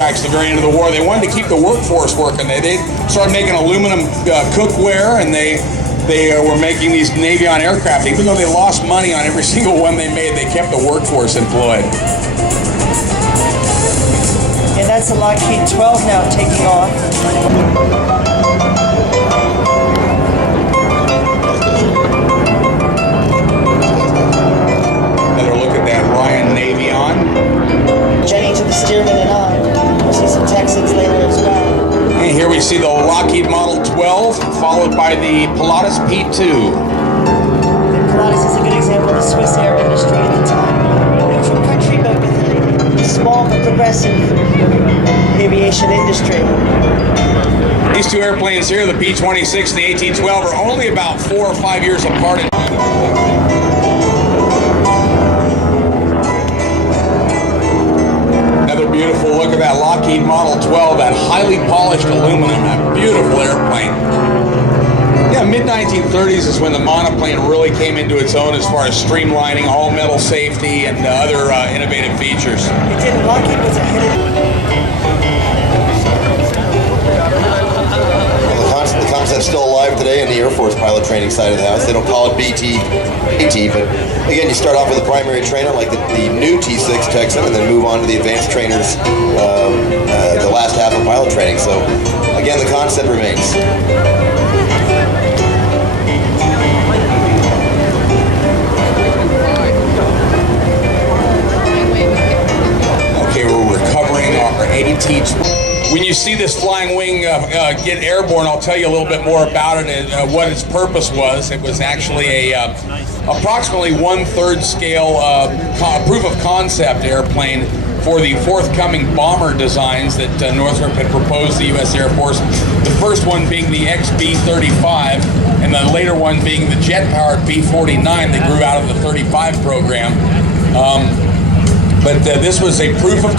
at the very end of the war. They wanted to keep the workforce working. They started making aluminum cookware, and they were making these Navion aircraft. Even though they lost money on every single one they made, they kept the workforce employed. And that's a Lockheed 12 now taking off. Another look at that Ryan Navion. Jenny to the steerman and I. We'll see some Texans later as well. And here we see the Lockheed Model 12, followed by the Pilatus P2. Pilatus is a good example of the Swiss air industry at the time. Neutral country, but with a small but progressive aviation industry. These two airplanes here, the P-26 and the AT-12, are only about 4 or 5 years apart. Another beautiful look at that Lockheed Model 12, that highly polished aluminum, that beautiful airplane. Yeah, mid-1930s is when the monoplane really came into its own as far as streamlining, all-metal safety, and other innovative features. It did. Lockheed was ahead of The concept's still alive today in the Air Force pilot training side of the house. They don't call it BT, but again, you start off with a primary trainer like the new T6 Texan, and then move on to the advanced trainers the last half of pilot training. So again, the concept remains. Okay, we're recovering our AT. When you see this flying wing get airborne, I'll tell you a little bit more about it and what its purpose was. It was actually a approximately 1/3 scale proof of concept airplane for the forthcoming bomber designs that Northrop had proposed to the U.S. Air Force. The first one being the XB-35, and the later one being the jet-powered B-49 that grew out of the 35 program. But this was a proof of